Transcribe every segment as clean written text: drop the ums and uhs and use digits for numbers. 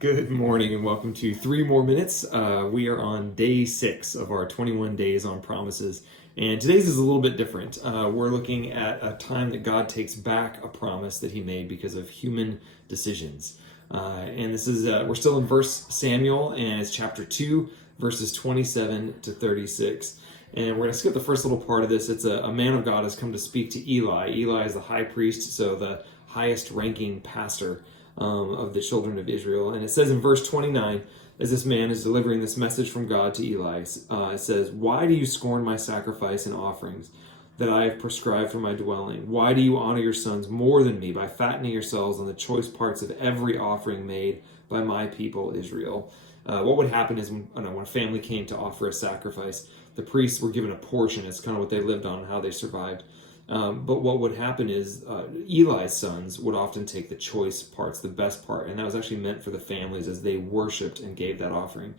Good morning and welcome to 3 More Minutes. We are on day 6 of our 21 days on promises. And today's is a little bit different. We're looking at a time that God takes back a promise that he made because of human decisions. And this is, we're still in verse Samuel, and it's chapter 2, verses 27 to 36. And we're going to skip the first little part of this. It's a man of God has come to speak to Eli. Eli is the high priest, so the highest ranking pastor of the children of Israel. And it says in verse 29, as this man is delivering this message from God to Eli, it says, "Why do you scorn my sacrifice and offerings that I have prescribed for my dwelling? Why do you honor your sons more than me by fattening yourselves on the choice parts of every offering made by my people Israel?" What would happen is when a family came to offer a sacrifice, the priests were given a portion. It's kind of what they lived on and how they survived. But what would happen is Eli's sons would often take the choice parts, the best part, and that was actually meant for the families as they worshipped and gave that offering.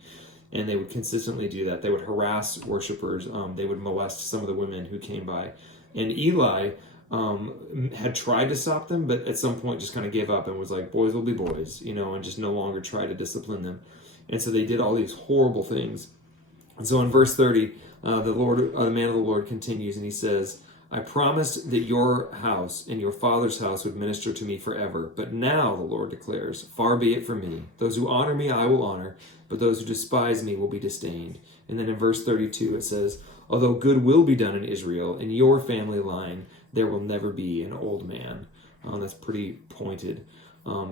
And they would consistently do that. They would harass worshipers. They would molest some of the women who came by. And Eli had tried to stop them, but at some point just kind of gave up and was like, boys will be boys, and just no longer try to discipline them. And so they did all these horrible things. And so in verse 30, the man of the Lord continues, and he says, "I promised that your house and your father's house would minister to me forever. But now, the Lord declares, far be it from me. Those who honor me I will honor, but those who despise me will be disdained." And then in verse 32 it says, "Although good will be done in Israel, in your family line there will never be an old man." That's pretty pointed.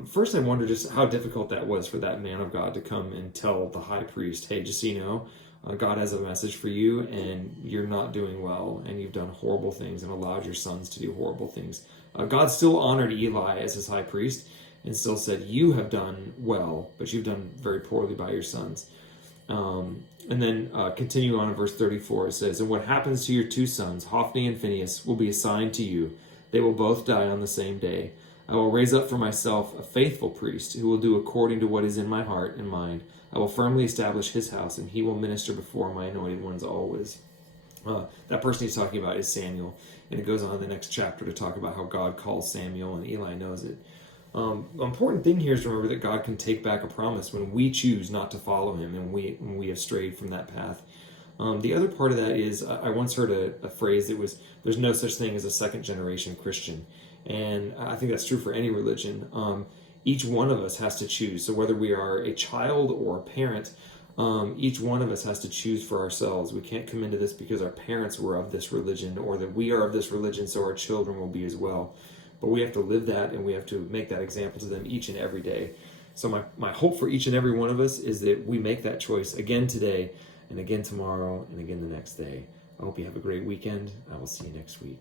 First, I wonder just how difficult that was for that man of God to come and tell the high priest, "Hey, just so you know, God has a message for you, and you're not doing well, and you've done horrible things and allowed your sons to do horrible things." God still honored Eli as his high priest and still said, "You have done well, but you've done very poorly by your sons." And then continue on in verse 34, it says, "And what happens to your two sons, Hophni and Phinehas, will be assigned to you. They will both die on the same day. I will raise up for myself a faithful priest who will do according to what is in my heart and mind. I will firmly establish his house, and he will minister before my anointed ones always." That person he's talking about is Samuel, and it goes on in the next chapter to talk about how God calls Samuel, and Eli knows it. The important thing here is to remember that God can take back a promise when we choose not to follow him and when we have strayed from that path. The other part of that is, I once heard a phrase that was, "There's no such thing as a second generation Christian." And I think that's true for any religion. Each one of us has to choose. So whether we are a child or a parent, each one of us has to choose for ourselves. We can't come into this because our parents were of this religion or that we are of this religion, so our children will be as well. But we have to live that, and we have to make that example to them each and every day. So my hope for each and every one of us is that we make that choice again today and again tomorrow and again the next day. I hope you have a great weekend. I will see you next week.